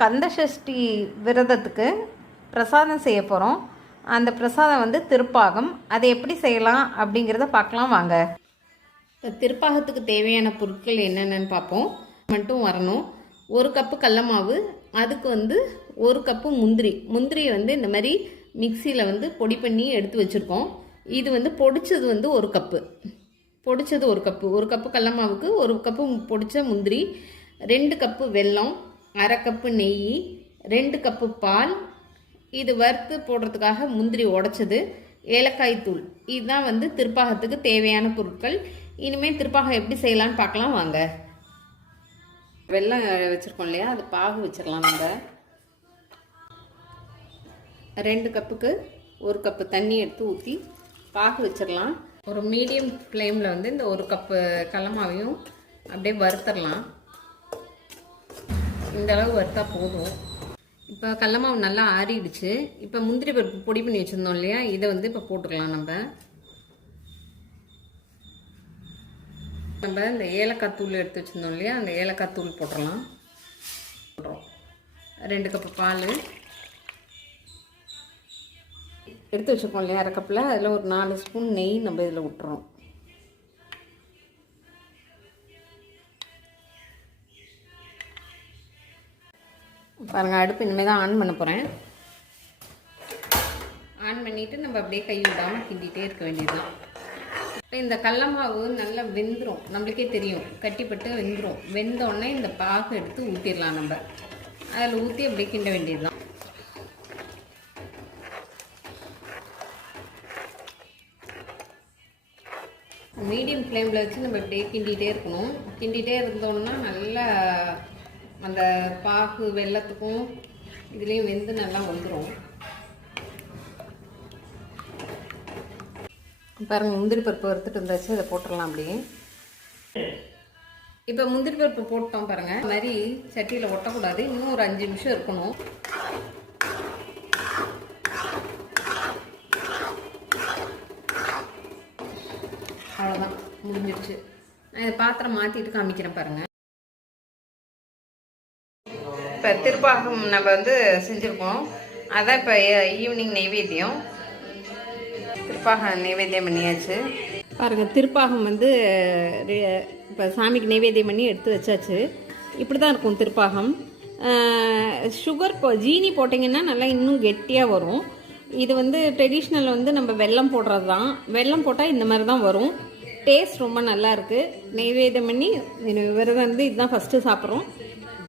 கந்தசஷ்டி விரதத்துக்கு பிரசாதம் செய்ய போகிறோம். அந்த பிரசாதம் வந்து திருப்பாகம். அதை எப்படி செய்யலாம் அப்படிங்கிறத பார்க்கலாம் வாங்க. திருப்பாகத்துக்கு தேவையான பொருட்கள் என்னென்னு பார்ப்போம். மட்டும் வரணும். 1 கப்பு கடல மாவு, அதுக்கு வந்து 1 கப்பு முந்திரியை வந்து இந்த மாதிரி மிக்சியில் வந்து பொடி பண்ணி எடுத்து வச்சுருக்கோம். இது வந்து பொடிச்சது வந்து 1 கப்பு, 1 கப்பு கடல மாவுக்கு 1 கப்பு பொடிச்ச முந்திரி, 2 கப்பு வெல்லம், 1/2 கப்பு நெய், 2 கப்பு பால், இது வறுத்து போடுறதுக்காக முந்திரி உடைச்சது, ஏலக்காய் தூள். இதுதான் வந்து திருப்பாகத்துக்கு தேவையான பொருட்கள். இனிமேல் திருப்பாகம் எப்படி செய்யலான்னு பார்க்கலாம் வாங்க. வெல்லம் வச்சுருக்கோம் இல்லையா, அது பாகு வச்சிடலாம். நம்ம 2 கப்புக்கு 1 கப்பு தண்ணி எடுத்து ஊற்றி பாகு வச்சிடலாம். ஒரு மீடியம் ஃப்ளேமில் வந்து இந்த 1 கப்பு கடலமாவையும் அப்படியே வறுத்தரலாம். இந்த அளவு வறுத்தா போதும். இப்போ கடல மாவு நல்லா ஆறிடுச்சு. இப்போ முந்திரி பருப்பு பொடி பண்ணி வச்சுருந்தோம் இல்லையா, இதை வந்து இப்போ போட்டுக்கலாம். நம்ம இந்த ஏலக்காய் தூள் எடுத்து வச்சுருந்தோம் இல்லையா, அந்த ஏலக்காய் தூள் போட்டுடலாம். 2 கப்பு பால் எடுத்து வச்சுருக்கோம் இல்லையா 1/2 கப்பில், அதில் ஒரு 4 ஸ்பூன் நெய் நம்ம இதில் விட்டுறோம். பாருங்கள், அடுப்பு இனிமேல் தான் ஆன் பண்ண போகிறேன். ஆன் பண்ணிவிட்டு நம்ம அப்படியே கை விடாமல் கிண்டிகிட்டே இருக்க வேண்டியதுதான். இப்போ இந்த கடல மாவு நல்லா வெந்துடும், நம்மளுக்கே தெரியும், கட்டிப்பட்டு வெந்துடும். வெந்தோடனே இந்த பாகு எடுத்து ஊற்றிடலாம். நம்ம அதில் ஊற்றி அப்படியே கிண்ட வேண்டியது தான். மீடியம் ஃப்ளேமில் வச்சு நம்ம இப்படியே கிண்டிகிட்டே இருக்கணும். கிண்டிகிட்டே இருந்தோம்னா நல்லா அந்த பாகு வெல்லத்துக்கும் இதுலேயும் வெந்து நல்லா வந்துடும். பாருங்கள், முந்திரி பருப்பு வறுத்துட்டு இருந்தாச்சு, அதை போட்டுடலாம் அப்படியே. இப்போ முந்திரி பருப்பு போட்டோம் பாருங்கள். இந்த மாதிரி சட்டியில் ஒட்டக்கூடாது, இன்னும் ஒரு 5 நிமிஷம் இருக்கணும். அவ்வளோதான், முடிஞ்சிடுச்சு. நான் இதை பாத்திரம் மாற்றிட்டு காமிக்கிறேன் பாருங்கள். இப்போ திருப்பாகம் நம்ம வந்து செஞ்சுருக்கோம். அதான் இப்போ ஈவினிங் நெய்வேத்தியம். திருப்பாகம் நெய்வேத்தியம் பண்ணியாச்சு. பாருங்கள், திருப்பாகம் வந்து இப்போ சாமிக்கு நெய்வேத்தியம் பண்ணி எடுத்து வச்சாச்சு. இப்படி தான் இருக்கும் திருப்பாகம். சுகர் ஜீனி போட்டிங்கன்னா நல்லா இன்னும் கெட்டியாக வரும். இது வந்து ட்ரெடிஷ்னல் வந்து நம்ம வெல்லம் போடுறது தான். வெல்லம் போட்டால் இந்த மாதிரி தான் வரும். டேஸ்ட் ரொம்ப நல்லா இருக்குது. நெய்வேத்தியம் பண்ணி விரதம் வந்து இதுதான் ஃபஸ்ட்டு சாப்பிட்றோம்.